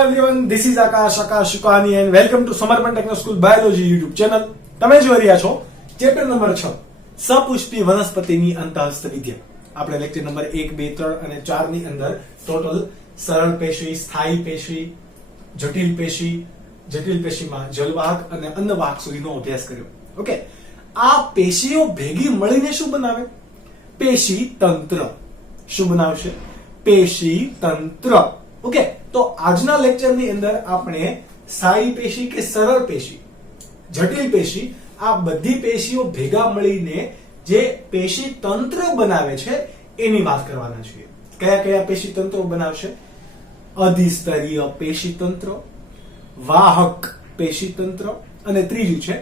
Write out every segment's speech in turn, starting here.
everyone, this is Akash Shukani and welcome to Samarpan Techno School Biology YouTube channel. તમે જોઈ રહ્યા છો chapter number 6 સપુષ્પી વનસ્પતિની અંતઃસ્થ વિદ્યા. આપણે lecture number 1, 2, 3 અને 4 ની અંદર ટોટલ સરળ પેશી, સ્થાયી પેશી, જટિલ પેશીમાં જલવાહક અને અન્નવાહક સુધીનો અભ્યાસ કર્યો. ઓકે, આ પેશીઓ ભેગી મળીને શું બનાવે? પેશી તંત્ર. શું બનાવશે? પેશી તંત્ર. ઓકે, તો આજના લેક્ચરની અંદર આપણે સ્થાયી પેશી કે સરળ પેશી, જટિલ પેશી, આ બધી પેશીઓ ભેગા મળીને જે પેશી તંત્ર બનાવે છે એની વાત કરવાના છીએ. કયા કયા પેશી તંત્રો બનાવશે? અધિસ્તરીય પેશી તંત્ર, વાહક પેશી તંત્ર અને ત્રીજું છે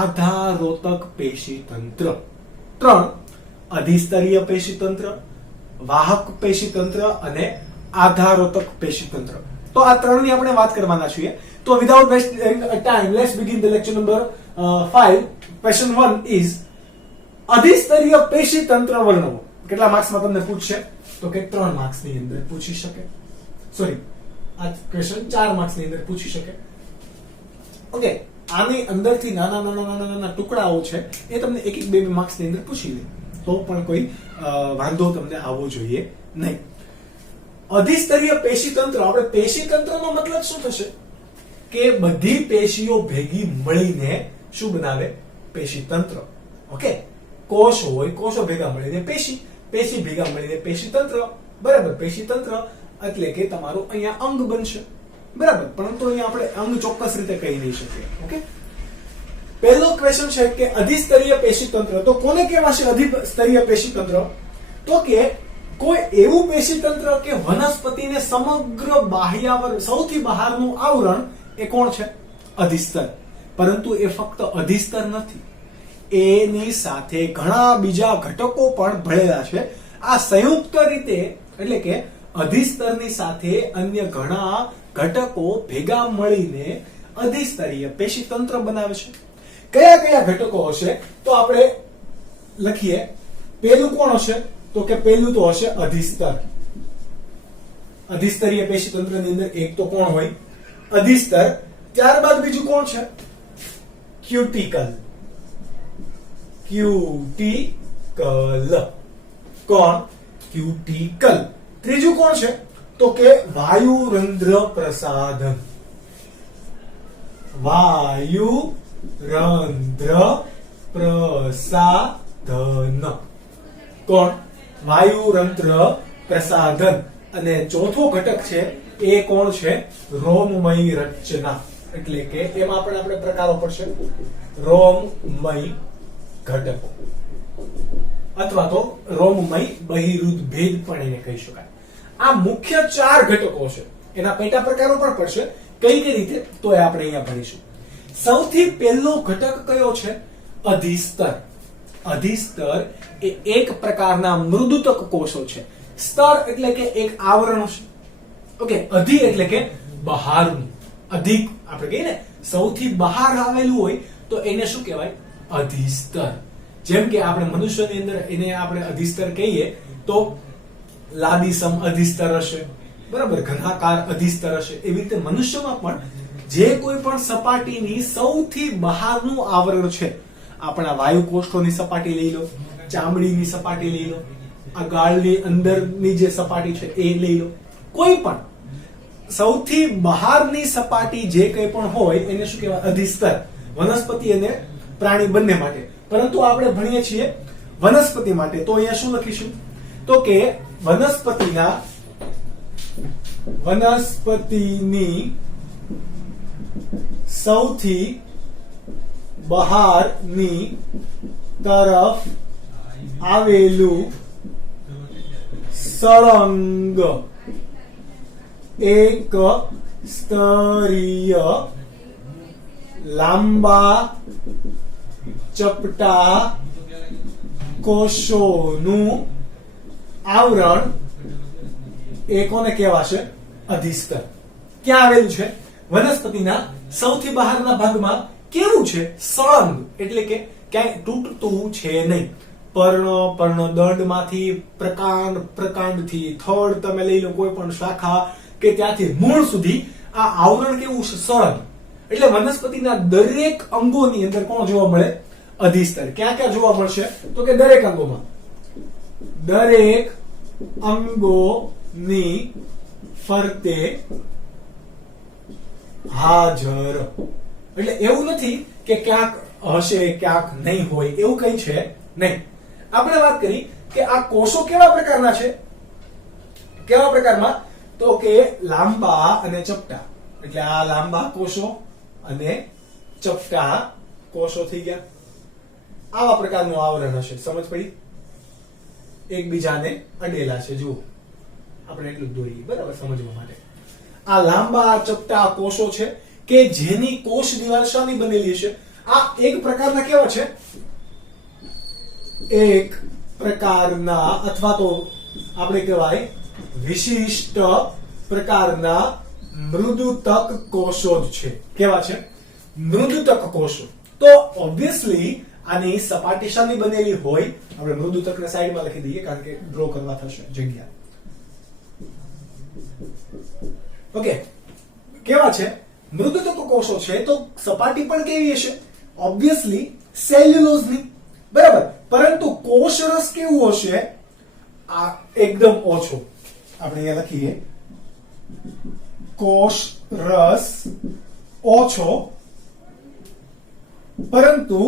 આધારોતક પેશી તંત્ર. 3 અધિસ્તરીય પેશી તંત્ર, વાહક પેશી તંત્ર અને આધારોતક પેશી તંત્ર. તો આ ત્રણની આપણે વાત કરવાના છીએ. તો without wasting time, let's begin the lecture number 5. Question 1 is અધિસ્તરીય પેશી તંત્ર વર્ણવો. કેટલા માર્ક્સમાં તમને પૂછશે? તો કે 3 માર્ક્સની અંદર પૂછી શકે. સોરી, આ ક્વેશ્ચન 4 માર્ક્સની અંદર પૂછી શકે. ઓકે, આની અંદરથી નાના ટુકડાઓ છે એ તમને 1-2 માર્ક્સની અંદર પૂછી લે તો પણ કોઈ વાંધો તમને આવવો જોઈએ નહીં. અધિસ્તરીય પેશી તંત્ર, આપણે પેશી તંત્રનો મતલબ શું થશે? કે બધી પેશીઓ ભેગી મળીને શું બનાવે? પેશી તંત્ર. ઓકે, કોષ હોય, કોષો ભેગા મળીને પેશી, પેશી ભેગા મળીને પેશી તંત્ર. બરાબર, પેશી તંત્ર એટલે કે તમારું અહીંયા અંગ બનશે. બરાબર, પરંતુ અહીંયા આપણે અંગ ચોક્કસ રીતે કહી નહીં શકીએ. ઓકે, પહેલો ક્વેશ્ચન છે કે અધિસ્તરીય પેશી તંત્ર. તો કોને કહેવાશે અધિસ્તરીય પેશી તંત્ર? તો કે કોઈ એવું પેશી તંત્ર કે વનસ્પતિને સમગ્ર બાહ્યાવરણ, સૌથી બહારનું આવરણ એ કોણ છે? અધિસ્તર. પરંતુ એ ફક્ત અધિસ્તર નથી, એની સાથે ઘણા બીજા ઘટકો પણ ભળેલા છે. આ સંયુક્ત રીતે એટલે કે અધિસ્તરની સાથે અન્ય ઘણા ઘટકો ભેગા મળીને અધિસ્તરીય પેશી તંત્ર બનાવે છે. કયા કયા ઘટકો હશે? તો આપણે લખીએ. પહેલું કોણ હશે? તો કે પહેલું તો હશે અધિસ્તર. અધિસ્તરીય પેશી તંત્રની અંદર એક તો કોણ હોય? અધિસ્તર. ત્યારબાદ બીજું કોણ છે? ક્યુટિકલ. ક્યુટિકલ. કોણ? ક્યુટિકલ. ત્રીજું કોણ છે? તો કે વાયુરંધ્ર પ્રસાધન. વાયુરંધ્ર પ્રસાધન. કોણ? વાયુરંધ્ર પ્રસાધન. અને ચોથો ઘટક છે એ કોણ છે? રોમમય રચના. એટલે કે એમાં પણ આપણે પ્રકારો પડશે. રોમમય ઘટકો અથવા તો રોમમય બહિરુદ ભેદ પણ એને કહી શકાય. આ મુખ્ય 4 ઘટકો છે. એના પેટા પ્રકારો પણ પડશે. કઈ રીતે તો એ આપણે અહીંયા ભણીશું. સૌથી પહેલો ઘટક કયો છે? અધિસ્તર. અધિસ્તર એ એક પ્રકારના મૃદુતક કોષો છે. સ્તર એટલે કે એક આવરણ છે. ઓકે, અધિ એટલે કે બહારનું. અધિક આપણે કહીએ ને, સૌથી બહાર આવેલું હોય તો એને શું કહેવાય? અધિસ્તર. જેમ કે આપણે મનુષ્યની અંદર એને આપણે અધિસ્તર કહીએ તો લાદીસમ અધિસ્તર હશે. બરાબર, ઘનાકાર અધિસ્તર હશે. એવી રીતે મનુષ્યમાં પણ જે કોઈ પણ સપાટીની સૌથી બહારનું આવરણ છે, આપણા વાયુ કોષોની સપાટી લઈ લો, ચામડીની સપાટી લઈ લો, આ ગાળની અંદરની જે સપાટી છે એ લઈ લો, કોઈ પણ સૌથી બહારની સપાટી જે કંઈ પણ હોય એને શું કહેવાય? અધિસ્તર. વનસ્પતિ અને પ્રાણી બંને માટે. પરંતુ આપણે ભણીએ છીએ વનસ્પતિ માટે. તો અહીંયા શું લખીશું? તો કે વનસ્પતિની સૌથી બહારની તરફ આવેલું સળંગ એક સ્તરીય લાંબા ચપટા કોષોનું આવરણ એ કોને કહેવાશે? અધિસ્તર. ક્યાં આવેલું છે? વનસ્પતિના સૌથી બહારના ભાગમાં. કેવું છે? સળંગ એટલે કે ક્યાંય તૂટતું છે નહીં. પર્ણદંડમાંથી પ્રકાંડથી થડ તમે લઈ લો, કોઈ પણ શાખા કે ત્યાંથી મૂળ સુધી આ આવરણ કેવું છે? સળંગ. એટલે વનસ્પતિના દરેક અંગોની અંદર કોણ જોવા મળે? અધિસ્તર. ક્યાં ક્યાં જોવા મળશે? તો કે દરેક અંગોમાં. દરેક અંગોની ફરતે હાજર. એટલે એવું નથી કે ક્યાંક હશે ક્યાંક નહીં હોય, એવું કઈ છે નહીં. આપણે વાત કરી કે આ કોષો કેવા પ્રકારના છે? કેવા પ્રકારમાં? તો કે લાંબા અને ચપટા. એટલે આ લાંબા કોષો અને ચપટા કોષો થઈ ગયા. આવા પ્રકારનું આવરણ હશે. સમજ પડી? એકબીજાને અડેલા છે. જુઓ, આપણે એટલું જ દોરીએ બરાબર સમજવા માટે. આ લાંબા ચપટા કોષો છે કે જેની કોષ દિવાલ શાની બનેલી છે? આ એક પ્રકારના કેવા છે? એક પ્રકારના અથવા તો આપણે કહેવાય વિશિષ્ટ પ્રકારના મૃદુતક કોષો જ છે. કેવા છે? મૃદુતક કોષો. તો ઓબ્વિયસલી આની સપાટી શાની બનેલી હોય? આપણે મૃદુતકને સાઈડમાં લખી દઈએ કારણ કે ડ્રો કરવા થશે જગ્યા. ઓકે, કેવા છે? મૃદુતક કોષો છે તો સપાટી પણ કેવી હશે? ઓબ્વિયસલી સેલ્યુલોઝની. બરાબર. પરંતુ કોષરસ કેવું હશે? આ એકદમ ઓછો. આપણે અહીંયા લખીએ કોષરસ ઓછો, પરંતુ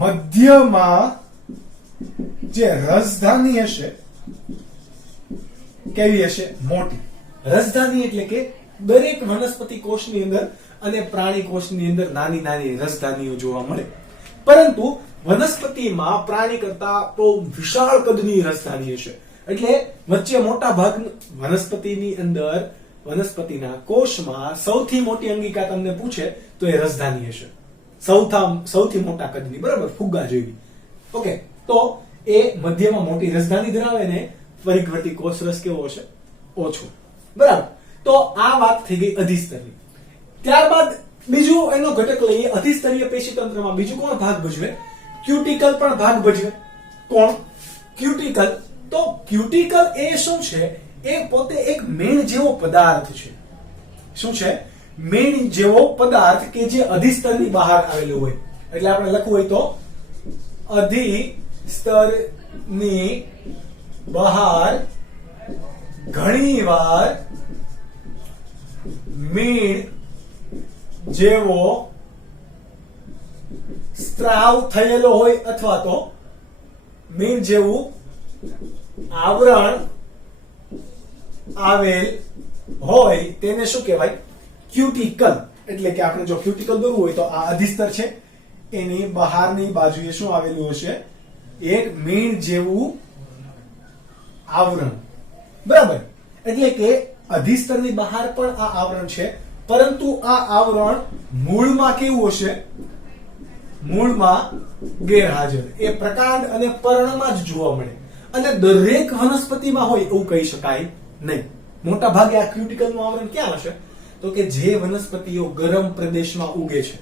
મધ્યમાં જે રસધાની હશે કેવી હશે? મોટી. રસધાની એટલે કે દરેક વનસ્પતિ કોષની અંદર અને પ્રાણી કોષની અંદર નાની નાની રસધાનીઓ જોવા મળે, પરંતુ વનસ્પતિમાં પ્રાણી કરતા બહુ વિશાળ કદની રસધાની હશે. એટલે વચ્ચે મોટા ભાગ વનસ્પતિની અંદર વનસ્પતિના કોષમાં સૌથી મોટી અંગિકા તમને પૂછે તો એ રસધાની હશે. સૌથી મોટા કદની. બરાબર, ફુગ્ગા જેવી. ઓકે, તો એ મધ્યમાં મોટી રસધાની ધરાવે ને પરિઘવર્તી કોષરસ કેવો હશે? ઓછો. બરાબર. તો આ વાત થઈ ગઈ અધિસ્તરની. ત્યારબાદ બીજું એનો ઘટક લઈએ. અધિસ્તરીય પેશીતંત્રમાં બીજું કોણ ભાગ ભજવે? ક્યુટિકલ પણ ભાગ ભજવે. કોણ? ક્યુટિકલ. તો ક્યુટિકલ એ શું છે? એ પોતે એક મેણ જેવો પદાર્થ છે. શું છે? મેણ જેવો પદાર્થ કે જે અધિસ્તરની બહાર આવેલો હોય. એટલે આપણે લખવું હોય તો અધિસ્તરની બહાર ઘણીવાર મીણ જેવો સ્ત્રાવ થયેલો હોય અથવા તો મીણ જેવું આવરણ આવેલ હોય તેને શું કહેવાય? ક્યુટિકલ. એટલે કે આપણે જો ક્યુટિકલ દોરવું હોય તો આ અધિસ્તર છે, એની બહારની બાજુએ શું આવેલું હશે? એક મીણ જેવું આવરણ. બરાબર. એટલે કે અધિસ્તરની બહાર પણ આ આવરણ છે, પરંતુ આ આવરણ મૂળમાં કેવું હશે? મૂળમાં ગેરહાજર. એ પ્રકાંડ અને પર્ણમાં જ જોવા મળે અને દરેક વનસ્પતિમાં હોય એવું કહી શકાય નહીં. મોટા ભાગે આ ક્યુટિકલનું આવરણ ક્યાં હશે? તો કે જે વનસ્પતિઓ ગરમ પ્રદેશમાં ઉગે છે,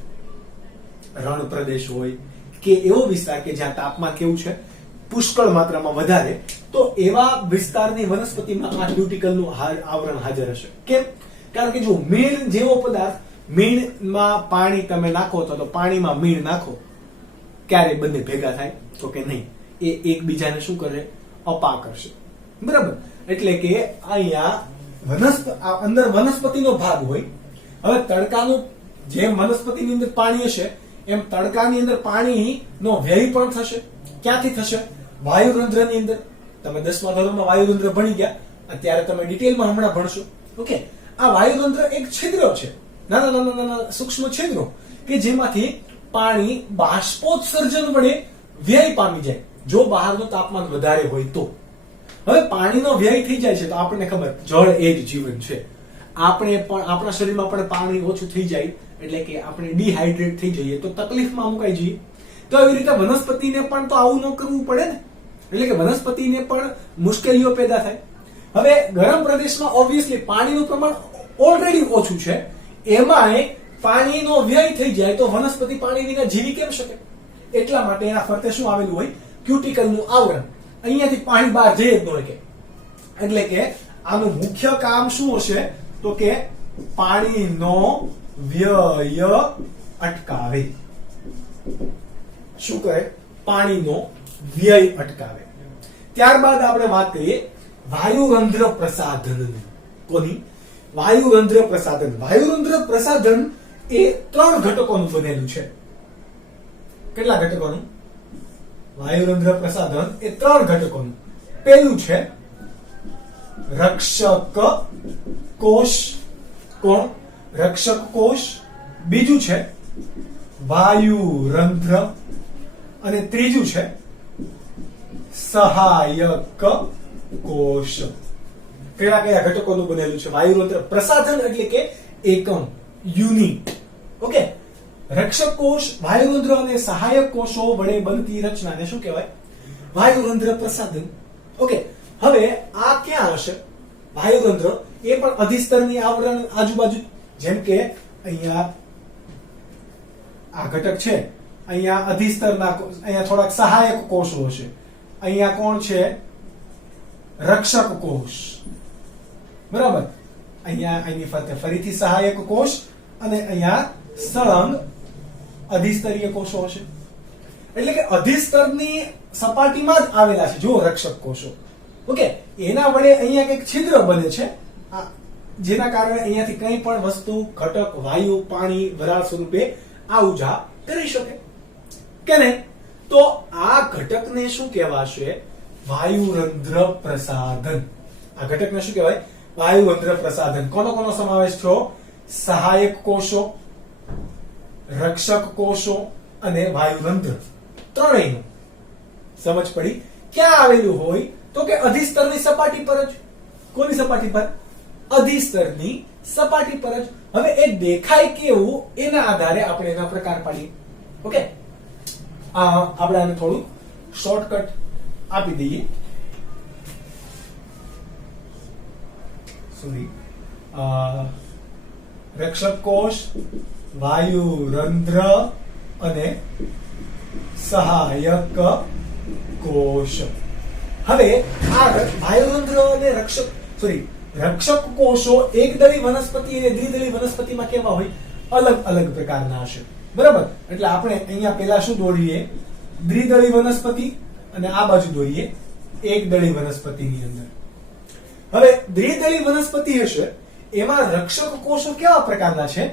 રણ પ્રદેશ હોય કે એવો વિસ્તાર કે જ્યાં તાપમાન કેવું છે? પુષ્કળ માત્રામાં વધારે, તો એવા વિસ્તારની વનસ્પતિમાં આ ક્યુટિકલનું આવરણ હાજર હશે. કેમ? કારણ કે જો મીણ જેવો પદાર્થ, મીણમાં પાણી તમે નાખો તો પાણીમાં મીણ નાખો, ક્યારે બંને ભેગા થાય? તો કે નહીં. એ એકબીજાને શું કરે? અપા કરશે. બરાબર. એટલે કે અહીંયા અંદર વનસ્પતિનો ભાગ હોય. હવે તડકાનું જેમ વનસ્પતિની અંદર પાણી હશે એમ તડકાની અંદર પાણીનો વ્યય પણ થશે. ક્યાંથી થશે? વાયુરંધ્રની અંદર. તમે 10મા ધોરણમાં વાયુરંધ્ર ભણી ગયા, અત્યારે તમે ડિટેલમાં હમણાં ભણશો. ઓકે, આ વાયુરંધ્ર એક છિદ્ર છે, નાના નાના નાના સૂક્ષ્મ છિદ્રો કે જેમાંથી પાણી બાષ્પોત્સર્જન વડે વ્યય પામી જાય જો બહારનું તાપમાન વધારે હોય તો. હવે પાણીનો વ્યય થઈ જાય છે તો આપણને ખબર, જળ એ જ જીવન છે. આપણે પણ આપણા શરીરમાં પણ પાણી ઓછું થઈ જાય એટલે કે આપણે ડિહાઇડ્રેટ થઈ જઈએ તો તકલીફમાં મુકાઈ જઈએ. તો એવી રીતે વનસ્પતિને પણ તો આવું ન કરવું પડે ને. એટલે કે વનસ્પતિને પણ મુશ્કેલીઓ પેદા થાય. હવે ગરમ પ્રદેશમાં ઓબ્વિયસલી પાણીનું પ્રમાણ ઓલરેડી ઓછું છે, એમાંય પાણીનો વ્યય થઈ જાય તો વનસ્પતિ પાણી વિના જીવી કેમ શકે? એટલા માટે એના ફરતે શું આવેલું હોય? ક્યુટિકલનું આવરણ. અહીંયાથી પાણી બહાર જઈ જ ન શકે. એટલે કે આનું મુખ્ય કામ શું હશે તો કે પાણીનો વ્યય અટકાવે. શું કરે? પાણીનો વ્યય અટકાવે. ત્યારબાદ આપણે વાત કરીએ વાયુરંધ્ર પ્રસાધનની. કોની? વાયુરંધ્ર પ્રસાધન. વાયુરંધ્ર પ્રસાધન એ 3 ઘટકોનું બનેલું છે. કેટલા ઘટકોનું? વાયુરંધ્ર પ્રસાધન એ 3 ઘટકોનું. પહેલું છે રક્ષક કોષ. કોણ? રક્ષક કોષ. બીજું છે વાયુરંધ્ર અને ત્રીજું છે સહાયક કોષ. કયા કયા ઘટકોનું બનેલું છે વાયુરંધ્ર પ્રસાધન? એટલે કે એકમ, યુનિટ. ઓકે. રક્ષક કોષ, વાયુરંધ્ર અને સહાયક કોષો વડે બનતી રચનાને શું કહેવાય? વાયુરંધ્ર પ્રસાધન. ઓકે. હવે આ ક્યાં હશે? વાયુરંધ્ર એ પણ અધિસ્તરની આવરણ આજુબાજુ, જેમ કે અહીંયા આ ઘટક છે, અહીંયા અધિસ્તરના, અહીંયા થોડાક સહાયક કોષો હશે. અહીંયા કોણ છે? રક્ષક કોષ. બરાબર. અહીંયા એની ફરતે ફરીથી સહાયક કોષ અને અહીંયા સળંગ અધિસ્તરીય કોષો હશે. એટલે કે અધિસ્તરની સપાટીમાં જ આવેલા છે જો રક્ષક કોષો. ઓકે. એના વડે અહીંયા કંઈક છિદ્ર બને છે, જેના કારણે અહીંયાથી કંઈ પણ વસ્તુ, ઘટક, વાયુ, પાણી વરાળ સ્વરૂપે આવું જા કરી શકે કે નહીં? તો આ ઘટકને શું કહેવાશે? વાયુરંધ્ર પ્રસાધન. આ ઘટકને શું કહેવાય? વાયુરંધ્ર પ્રસાધન. કોનો કોનો સમાવેશ થયો? સહાયક કોષો, રક્ષક કોષો અને વાયુરંધ્ર. ત્રણેયનો સમજ પડી? ક્યાં આવેલું હોય તો કે અધિસ્તરની સપાટી પર જ. કોની સપાટી પર? અધિસ્તરની સપાટી પર જ. હવે એ દેખાય કેવું એના આધારે આપણે એના પ્રકાર પાડીએ. ઓકે. આપણે આને થોડું શોર્ટકટ આપી દઈએ. સોરી. રક્ષક કોષ, વાયુરંધ્ર અને સહાયક કોષ. હવે આ વાયુરંધ્ર અને રક્ષક કોષો એકદળી વનસ્પતિ અને દ્વિદળી વનસ્પતિમાં કેવા હોય? અલગ અલગ પ્રકારના હશે. બરાબર. એટલે આપણે અહીંયા પેલા શું દોરીએ? દ્વિદળી વનસ્પતિ અને આ બાજુ દોરીએ એકદળી વનસ્પતિની અંદર. હવે દ્વિદળી વનસ્પતિ હશે એમાં રક્ષક કોષો કેવા પ્રકારના છે?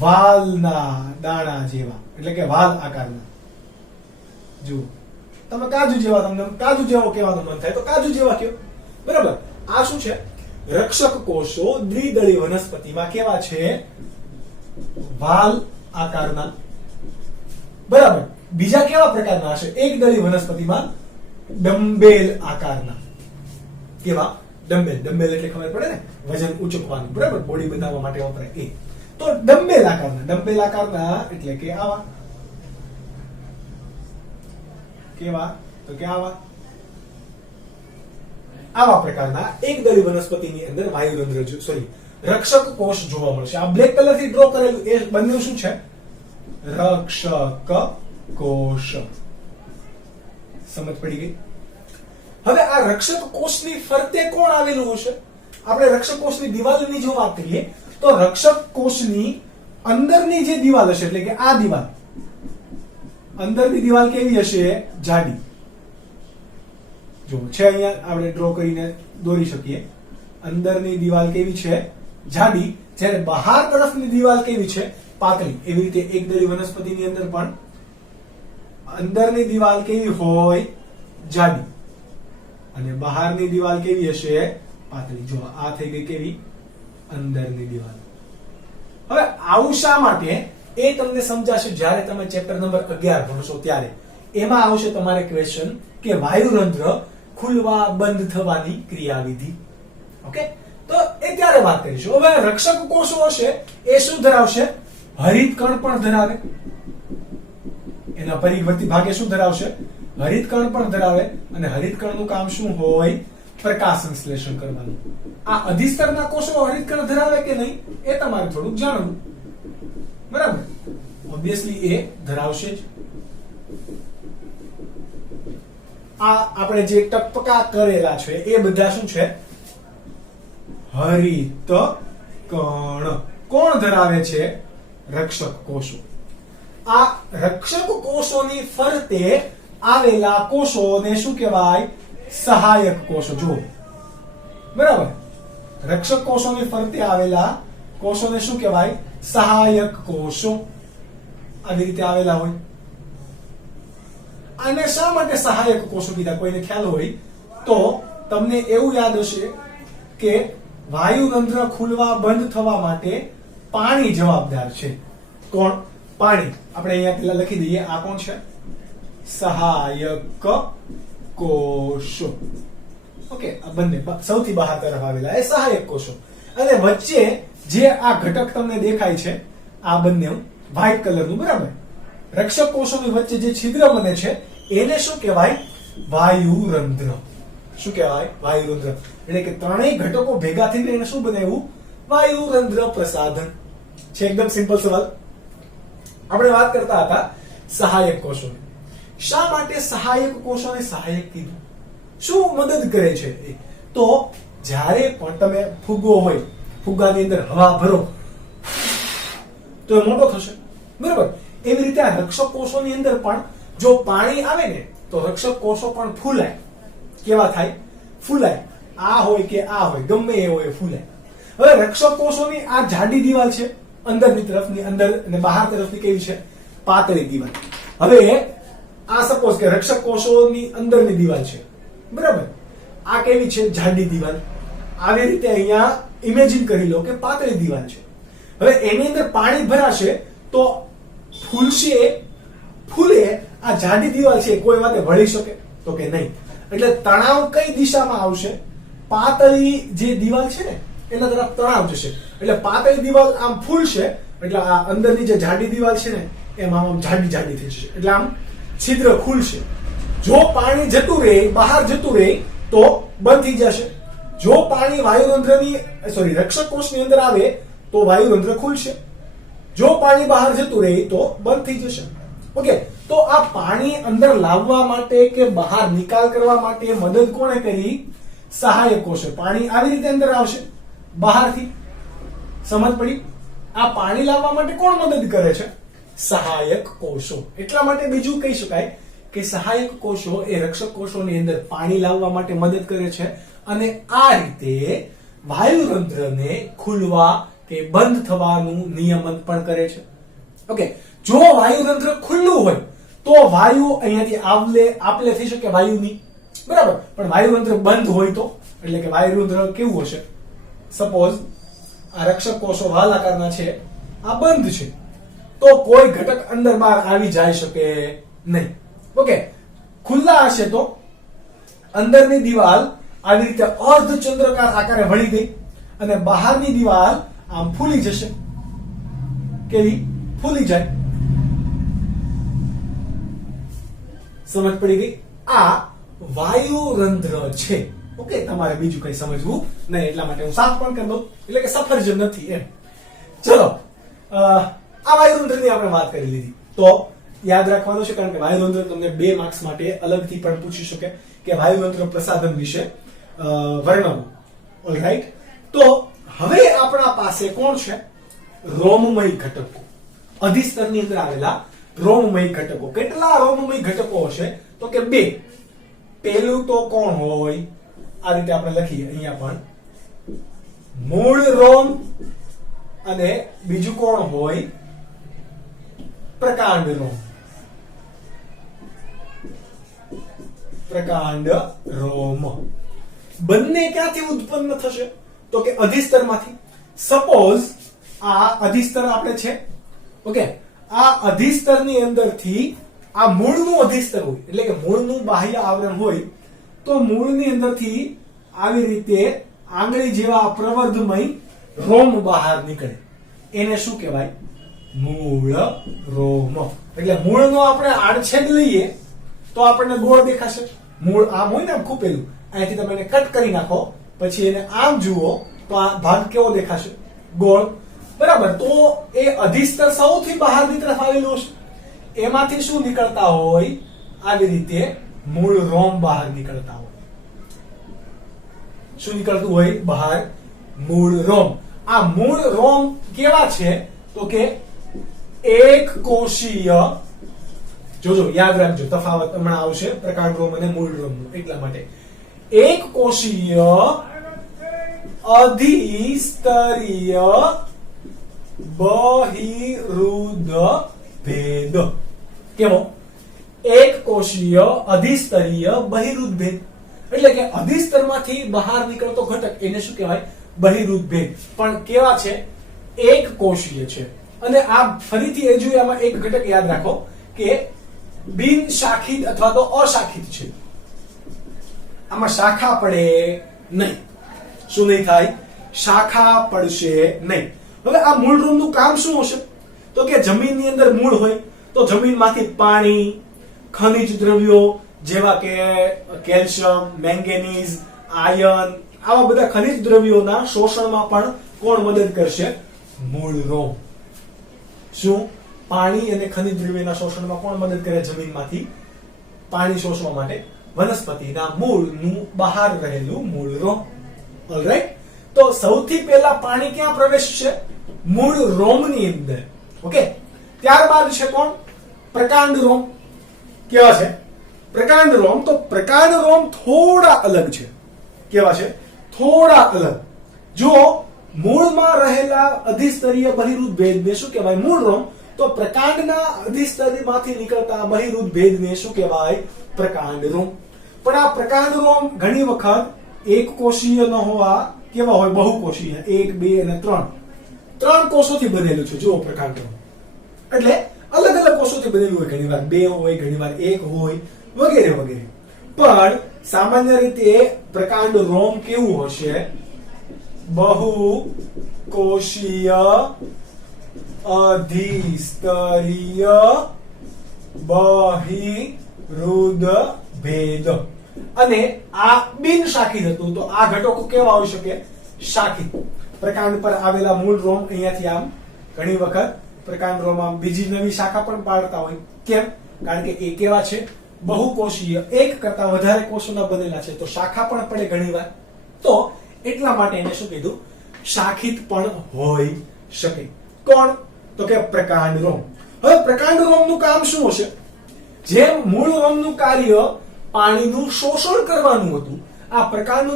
વાલના દાણા જેવા, એટલે કે વાલ આકારના. જુઓ, તમે કાજુ જેવા, તમને કાજુ જેવો કહેવાનું મન થાય તો કાજુ જેવા કયો. બરાબર. આ શું છે? રક્ષક કોષો દ્વિદળી વનસ્પતિમાં કેવા છે? વાલ આકારના. બરાબર. બીજા કેવા પ્રકારના હશે? એકદળી વનસ્પતિમાં ડંબેલ આકારના. કેવા? ડંબેલ. ડંબેલ એટલે ખબર પડે ને, વજન ઉચકવાનું. બરાબર. બોડી બનાવવા માટે વપરાય એ. તો ડંબેલ આકારના. ડંબેલ આકારના એટલે કે આવા. કેવા? તો કે આવા. આવા પ્રકારના એકદળી વનસ્પતિની અંદર વાયુરંધ્ર, રક્ષક કોષ જોવા મળશે. આ બ્લેક કલર થી ડ્રો કરેલું એ બંને શું છે? રક્ષક કોષ. સમજ પડી ગઈ? હવે આ રક્ષક કોષની ફરતે કોણ આવેલું હશે? આપણે રક્ષક કોષની દિવાલની જો વાત કરીએ તો રક્ષક કોષની અંદરની જે દિવાલ હશે, એટલે કે આ દિવાલ, અંદરની દિવાલ કેવી હશે? જાડી. જો છે અહીંયા આપણે ડ્રો કરીને દોરી શકીએ. અંદરની દિવાલ કેવી છે? જાડી. જ્યારે બહાર તરફની દિવાલ કેવી છે? પાતળી. એવી રીતે એકદળી વનસ્પતિની અંદર પણ અંદરની દિવાલ કેવી હોય? જાડી. અને બહારની દિવાલ કેવી હશે? પાતળી. જો આ થઈ ગઈ કેવી? અંદરની દિવાલ. હવે આવું શા માટે એ તમને સમજાશે જ્યારે તમે ચેપ્ટર નંબર 11 ભણશો ત્યારે. એમાં આવશે તમારે ક્વેશ્ચન કે વાયુરંધ્ર ખુલવા બંધ થવાની ક્રિયાવિધિ. ઓકે. તો એ ત્યારે વાત કરીશું. હવે રક્ષક કોષો હશે એ શું ધરાવશે? હરિતકણ પણ ધરાવે. એના પરિવર્તી ભાગે શું ધરાવશે? હરિતકણ પણ ધરાવે. અને હરિતકણનું કામ શું હોય? પ્રકાશ સંશ્લેષણ કરવાનું. આ અધિસ્તરના કોષો હરિતકણ ધરાવે કે નહીં એ તમારે થોડુંક જાણવું. બરાબર. ઓબ્વિયસલી એ ધરાવશે જ. આ આપણે જે ટપકા કરેલા છે એ બધા શું છે? હરિત કણ કોણ ધરાવે છે? રક્ષક કોષો. આ રક્ષક કોષોની ફરતે આવેલા કોષોને શું કહેવાય? સહાયક કોષો. જુઓ બરાબર, રક્ષક કોષોની ફરતે આવેલા કોષોને શું કહેવાય? સહાયક કોષો. આવી રીતે આવેલા હોય. આને શા માટે સહાયક કોષો કીધા? કોઈને ખ્યાલ હોય તો તમને એવું યાદ હશે કે વાયુરંધ્ર ખુલવા બંધ થવા માટે પાણી જવાબદાર છે. કોણ? પાણી. આપણે અહીંયા પેલા લખી દઈએ. આ કોણ છે? સહાયક કોષો. ઓકે, આ બંને સૌથી બહાર તરફ આવેલા એ સહાયક કોષો. અને વચ્ચે જે આ ઘટક તમને દેખાય છે, આ બંને વ્હાઇટ કલરનું, બરાબર, રક્ષક કોષોની વચ્ચે જે છિદ્ર બને છે એને શું કહેવાય? વાયુરંધ્ર. શું કહેવાય? વાયુરંધ્ર. એટલે કે ત્રણેય ઘટકો ભેગા થઈને એને શું બનાવ્યું? વાયુરંધ્ર પ્રસાધન. છે એકદમ સિમ્પલ સવાલ. આપણે વાત કરતા હતા સહાયક કોષોની. શા માટે સહાયક કોષોને સહાયક કીધું? શું મદદ કરે છે? તો જ્યારે પણ તમે ફુગ્ગો હોય, ફુગ્ગાની અંદર હવા ભરો તો એ મોટો થશે, બરાબર. એવી રીતે આ રક્ષક કોષોની અંદર પણ જો પાણી આવે ને તો રક્ષક કોષો પણ ફૂલાય. કેવા થાય? ફૂલાય. આ હોય કે આ હોય, ગમે એ હોય, ફૂલાય. હવે રક્ષક કોષોની આ જાડી દિવાલ છે, અંદરની તરફની, અંદર અને બહાર તરફની કેવી છે? પાતળી દિવાલ. હવે આ સપોઝ કે રક્ષક કોષોની અંદરની દિવાલ છે, બરાબર. આ કેવી છે? જાડી દિવાલ. આવી રીતે અહીંયા ઇમેજિન કરી લો કે પાતળી દિવાલ છે. હવે એની અંદર પાણી ભરાશે તો ફૂલશે, ફૂલે. આ જાડી દિવાલ છે કોઈ વાતે વળી શકે? તો કે નહીં. એટલે તણાવ કઈ દિશામાં આવશે? પાતળી જે દિવાલ છે ને એના તરફ તણાવ જશે. એટલે પાતળી દિવાલ આમ ફૂલશે, એટલે આ અંદરની જે જાડી દિવાલ છે ને એમાં આમ જાડી જાડી થઈ જશે. એટલે આમ છિદ્ર ખુલશે. જો પાણી જતું રહે, બહાર જતું રહે તો બંધ થઈ જશે. જો પાણી વાયુરંધ્રની રક્ષક કોષની અંદર આવે તો વાયુરંધ્ર ખુલશે. જો પાણી બહાર જતું રહે તો બંધ થઈ જશે. ઓકે, તો આ પાણી અંદર લાવવા માટે કે બહાર નિકાલ કરવા માટે મદદ કોણે કરી? સહાયક કોષે. પાણી આવી રીતે અંદર આવશે બહારથી. સમજ પડી? આ પાણી લાવવા માટે કોણ મદદ કરે છે? સહાયક કોષો. એટલા માટે બીજું કહી શકાય કે સહાયક કોષો એ રક્ષક કોષોની અંદર પાણી લાવવા માટે મદદ કરે છે અને આ રીતે વાયુરંધ્રને ખુલવા કે બંધ થવાનું નિયમન પણ કરે છે. ઓકે, જો વાયુરંધ્ર ખુલ્લું હોય તો વાયુ અહીંયાથી આપલે થઈ શકે વાયુની, બરાબર. પણ વાયુરંધ્ર બંધ હોય તો, એટલે કે વાયુરંધ્ર કેવું હશે? સપોઝ આ રક્ષક કોષો વાલ આકારના છે, આ બંધ છે, તો કોઈ ઘટક અંદર બહાર આવી જાય શકે નહીં. ઓકે, ખુલ્લા હશે તો અંદરની દિવાલ આવી રીતે અર્ધચંદ્રાકાર આકારે વળી ગઈ અને બહારની દિવાલ આમ ફૂલી જશે. કેવી? ફૂલી જાય. સમજ પડી ગઈ? આ વાયુરંધ્ર છે. ઓકે, તમારે બીજું કઈ સમજવું નહીં, એટલા માટે હું સાફ પણ કરી દઉં, એટલે કે સફરજન નથી એમ. ચલો, આ વાયુરંધ્રની આપણે વાત કરી લીધી. તો યાદ રાખવાનું છે, કારણ કે વાયુરંધ્ર તમને 2 માર્ક્સ માટે અલગથી પણ પૂછી શકે કે વાયુરંધ્ર પ્રસાધન વિશે વર્ણવો. ઓલરાઈટ, તો હવે આપણા પાસે કોણ છે? રોમમય ઘટકો. અધિસ્તરની અંદર આવેલા રોમમય ઘટકો. કેટલા રોમમય ઘટકો હશે? તો કે 2. પહેલું તો કોણ હોય? આ રીતે આપણે લખીએ અહીંયા પણ મૂળ રોમ, અને બીજું કોણ હોય? પ્રકાંડ રોમ. પ્રકાંડ રોમ. બંને ક્યાંથી ઉત્પન્ન થશે? તો કે અધિસ્તરમાંથી. સપોઝ આ અધિસ્તર આપણે છે, ઓકે, આ અધિસ્તરની અંદરથી આ મૂળનું અધિસ્તર હોય, એટલે કે મૂળનું બાહ્ય આવરણ હોય, તો મૂળની અંદરથી આવી રીતે આંગળી જેવા પ્રવર્ધમય રોમ બહાર નીકળે. એને શું કહેવાય? મૂળ રોમ. એટલે મૂળનો આપણે આડછેદ લઈએ તો આપણને ગોળ દેખાશે. મૂળ આમ હોય ને, આમ ખૂપેલું, અહીંથી તમે એને કટ કરી નાખો, પછી એને આમ જુઓ તો આ ભાગ કેવો દેખાશે? ગોળ, બરાબર. તો એ અધિસ્તર સૌથી બહારની તરફ આવેલું હશે. એમાંથી શું નીકળતા હોય? આવી રીતે મૂળ રોમ બહાર નીકળતા હોય. શું નીકળતું હોય? બહાર મૂળ રોમ. આ મૂળ રોમ કેવા છે તો કે એક કોષીય, જોજો યાદ રાખજો તફાવત હમણાં આવશે પ્રકાંડ રોમ અને મૂળ રોમ, એટલા માટે એક કોષીય અધિસ્તરીય બહિરુદ ભેદ. કેવો? એક કોષીય અધિસ્તરીય બહિરુદ ભેદ. એટલે કે અધિસ્તરમાંથી બહાર નીકળતો ઘટક એને શું કહેવાય? બહિરુદ ભેદ. પણ કેવા છે? એક કોષીય છે. અને આ ફરીથી એ જોઈએ, આમાં એક ઘટક યાદ રાખો કે બિન શાખિત અથવા તો અશાખિત છે. આમાં શાખા પડે નહીં. શું નહીં થાય? શાખા પડશે નહીં. હવે આ મૂળ રોમનું કામ શું હશે? તો કે જમીનની અંદર મૂળ હોય તો જમીનમાંથી પાણી, ખનિજ દ્રવ્યો જેવા કે કેલ્શિયમ, મેંગેનીઝ, આયર્ન, આવા બધા ખનિજ દ્રવ્યોના શોષણમાં પણ કોણ મદદ કરશે? મૂળ રોમ. શું? પાણી અને ખનિજ દ્રવ્યના શોષણમાં કોણ મદદ કરે? જમીનમાંથી પાણી શોષવા માટે વનસ્પતિના મૂળનું બહાર રહેલું મૂળ રોમ. ઓલરાઈટ. તો સૌથી પહેલા પાણી ક્યાં પ્રવેશશે? મૂળ રોમની અંદર. ઓકે. ત્યારબાદ છે કોણ? પ્રકાંડ રોમ. કેવા છે? પ્રકાંડ રોમ. તો પ્રકાંડ રોમ થોડા અલગ છે. કેવા છે? થોડા અલગ. જો મૂળમાં રહેલા અધિસ્તરીય બહિરુદ ભેદને શું કહેવાય? મૂળ રોમ. તો પ્રકાંડના અધિસ્તરીયમાંથી નીકળતા બહિરુદ ભેદને શું કહેવાય? પ્રકાંડ રોમ. પણ આ પ્રકાંડ રોમ ઘણી વખત એક કોષીય ન હોવા કેવા હોય? બહુકોષીય. 1, 2 અને 3. 3 કોષોથી બનેલું છે. જુઓ પ્રકાંડ રોમ એટલે અલગ અલગ કોષોથી બનેલું હોય. ઘણીવાર 2 હોય, ઘણીવાર 1 હોય, વગેરે વગેરે. પણ સામાન્ય રીતે પ્રકાંડ રોમ કેવું હશે? બહુકોષીય અધિસ્તરીય બહિરુદ ભેદ. અને આ બિન શાખિત હતું તો આ ઘટકો કેવા હોઈ શકે? શાખિત. પ્રકાંડ પર આવેલા મૂળ રોમ અહીંયાથી આમ ઘણી વખત પ્રકાંડ રોમ આમ બીજી નવી શાખા પણ પાડતા હોય. કેમ? કારણ કે એ કેવા છે? બહુકોષીય, એક કરતા વધારે કોષોના બનેલા છે તો શાખા પણ પડે ઘણીવાર. તો એટલા માટે એને શું કીધું? શાખિત પણ હોઈ શકે. કોણ? તો કે પ્રકાંડ રોમ. હવે પ્રકાંડ રોમનું કામ શું હશે? જેમ મૂળ રોમનું કાર્ય પાણીનું શોષણ કરવાનું હતું, આ પ્રકાંડ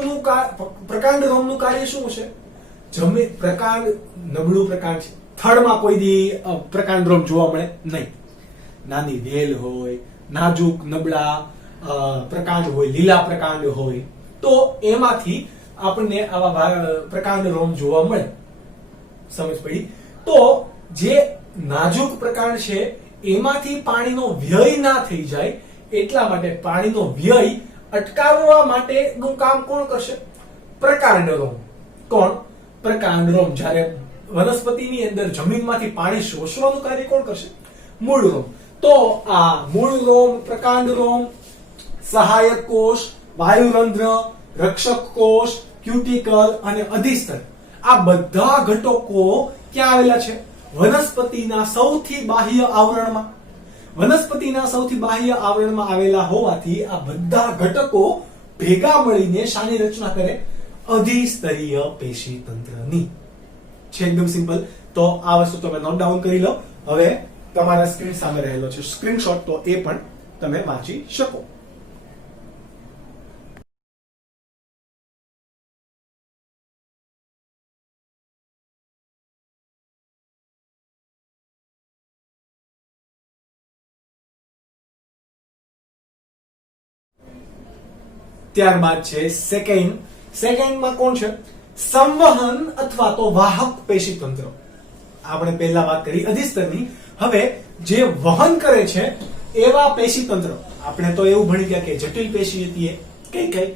રોમનું કાર્ય શું હશે? જમીન પ્રકાંડ નબળું પ્રકાંડ છે. થડમાં કોઈ દી પ્રકાંડ રોમ જોવા મળે નહીં. નાની વેલ હોય, નાજુક નબળા પ્રકાંડ હોય, લીલા પ્રકાંડ હોય, તો એમાંથી આપણને આવા પ્રકાંડ રોમ જોવા મળે. સમજ પડી? તો જે નાજુક પ્રકાંડ છે એમાંથી પાણીનો વ્યય ના થઈ જાય એટલા માટે પાણીનો વ્યય અટકાવવા માટેનું કામ કોણ કરશે? પ્રકાંડ રોમ. કોણ? પ્રકાંડ રોમ. જ્યારે વનસ્પતિની અંદર જમીનમાંથી પાણી શોષવાનું કાર્ય કોણ કરશે? મૂળ રોમ. તો આ મૂળ રોમ, પ્રકાંડ રોમ, સહાયક કોષ, વાયુરંધ્ર, રક્ષક કોષ, ક્યુટિકલ અને અધિસ્તર, આ બધા ઘટકો ક્યાં આવેલા છે? વનસ્પતિના સૌથી બાહ્ય આવરણમાં. વનસ્પતિના સૌથી બાહ્ય આવરણમાં આવેલા હોવાથી આ બધા ઘટકો ભેગા મળીને શાની રચના કરે? અધિસ્તરીય પેશી તંત્રની. છે એકદમ સિમ્પલ. તો આ વસ્તુ તમે નોટ ડાઉન કરી લો. હવે તમારા સ્ક્રીન સામે રહેલો છે સ્ક્રીનશોટ, તો એ પણ તમે વાંચી શકો. ત્યારબાદ છે સેકન્ડ. સેકન્ડમાં કોણ છે? સંવહન અથવા તો વાહક પેશી તંત્ર. આપણે પહેલા વાત કરી અધિસ્તરની. હવે જે વહન કરે છે એવા પેશી તંત્ર. આપણે તો એવું ભણી ગયા કે જટિલ પેશી હતી એ કઈ કઈ?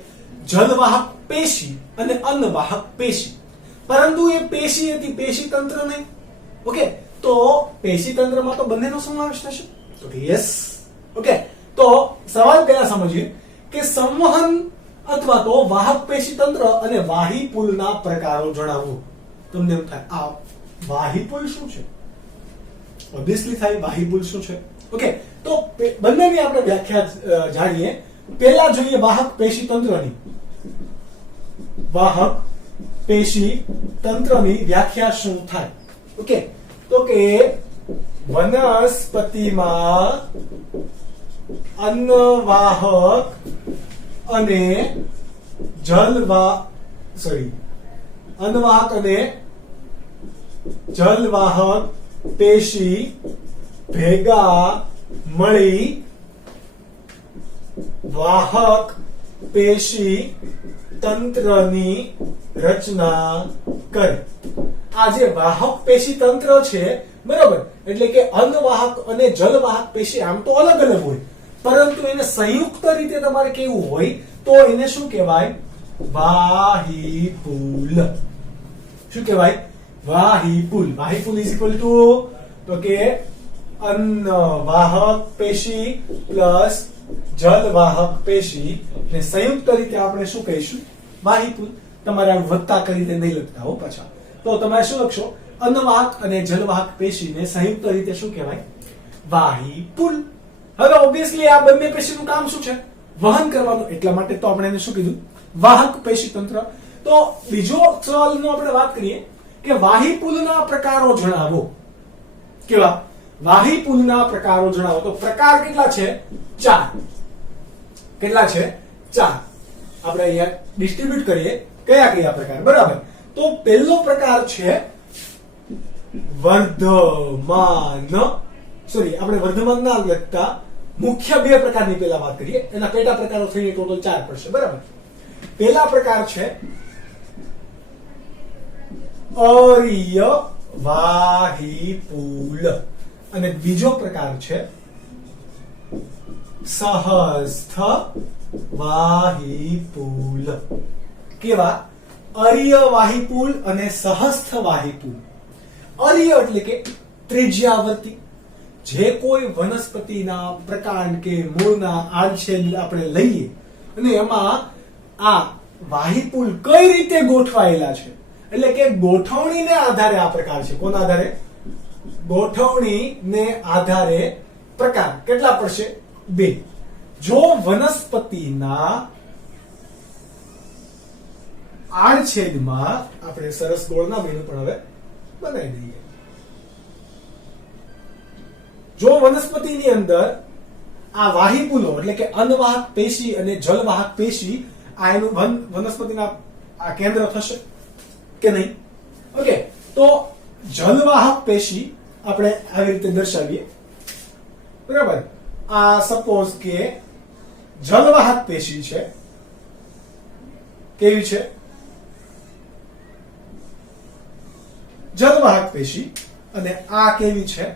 જલવાહક પેશી અને અન્નવાહક પેશી. પરંતુ એ પેશી હતી, પેશી તંત્ર નહીં. ઓકે. તો પેશી તંત્રમાં તો બંનેનો સમાવેશ થશે. તો યસ. ઓકે. તો સવાલ પહેલા સમજીએ કે સંવહન અથવા તો વાહક પેશી તંત્ર અને વાહીપુલના પ્રકારો જણાવો. તમને એમ થાય આ વાહીપુલ શું છે? ઓબ્વિયસલી થાય વાહીપુલ શું છે. ઓકે. તો બંનેની આપણે વ્યાખ્યા જાણીએ. પહેલા જોઈએ વાહક પેશી તંત્રની. વાહક પેશી તંત્રની વ્યાખ્યા શું થાય? ઓકે, તો કે વનસ્પતિમાં અન્નવાહક અને અન્નવાહક અને જલવાહક પેશી ભેગા મળી વાહક પેશી તંત્રની રચના કરે. આ જે વાહક પેશી તંત્ર છે, બરાબર, એટલે કે અન્નવાહક અને જલવાહક પેશી આમ તો અલગ અલગ હોય, પરંતુ એને સંયુક્ત રીતે તમારે કેવું હોય તો એને શું કહેવાય? વાહિપુલ. શું કહેવાય? વાહિપુલ. વાહિપુલ ઇઝ ઇક્વલ ટુ તો કે અન્નવાહક પેશી પ્લસ જલવાહક પેશી ને સંયુક્ત રીતે આપણે શું કહીશું? વાહિપુલ. તમારે આ વત્તા કરી રીતે નહીં લખતા હો પાછા. તો તમારે શું લખશો? અન્નવાહક અને જલવાહક પેશીને સંયુક્ત રીતે શું કહેવાય? વાહિપુલ. હવે ઓબ્વિયસલી આ બંને પેશીનું કામ શું છે? વહન કરવાનું. એટલા માટે તો આપણે એને શું કીધું? વાહક પેશી તંત્ર. તો બીજો સવાલનો આપણે વાત કરીએ કે વાહિપુલના પ્રકારો જણાવો. કેવા? વાહિપુલના પ્રકારો જણાવો. તો પ્રકાર કેટલા છે? 4. કેટલા છે? 4. આપણે અહીંયા ડિસ્ટ્રીબ્યુટ કરીએ કયા કયા પ્રકાર, બરાબર. તો પહેલો પ્રકાર છે વર્ધમાન. આપણે વર્ધમાન ના લગતા મુખ્ય 2 પ્રકારની પહેલા વાત કરીએ. એના પેટા પ્રકારો થઈને ટોટલ 4 પડશે, બરાબર. પહેલા પ્રકાર છે અરીય વાહિપુલ અને બીજો પ્રકાર છે સહસ્થ વાહિપુલ. કેવા? અરીય વાહિપુલ અને સહસ્થ વાહિપુલ. અરીય એટલે કે ત્રિજ્યાવર્તી. જે કોઈ વનસ્પતિના પ્રકાંડ કે મૂળના આડછેદ આપણે લઈએ અને એમાં આ વાહિપુલ કઈ રીતે ગોઠવાયેલા છે, એટલે કે ગોઠવણીને આધારે આ પ્રકાર છે. કોના આધારે? ગોઠવણીને આધારે પ્રકાર. કેટલા પડશે? 2. જો વનસ્પતિના આડછેદમાં આપણે સરસ ગોળ ના બન્યું પણ હવે બનાવી દઈએ. જો વનસ્પતિની અંદર આ વાહિપુલો એટલે કે અન્નવાહક પેશી અને જલવાહક પેશી આ એનું વનસ્પતિના આ કેન્દ્ર થશે કે નહીં? ઓકે, તો જલવાહક પેશી આપણે આવી રીતે દર્શાવીએ, બરાબર. આ સપોઝ કે જલવાહક પેશી છે. કેવી છે? જલવાહક પેશી. અને આ કેવી છે?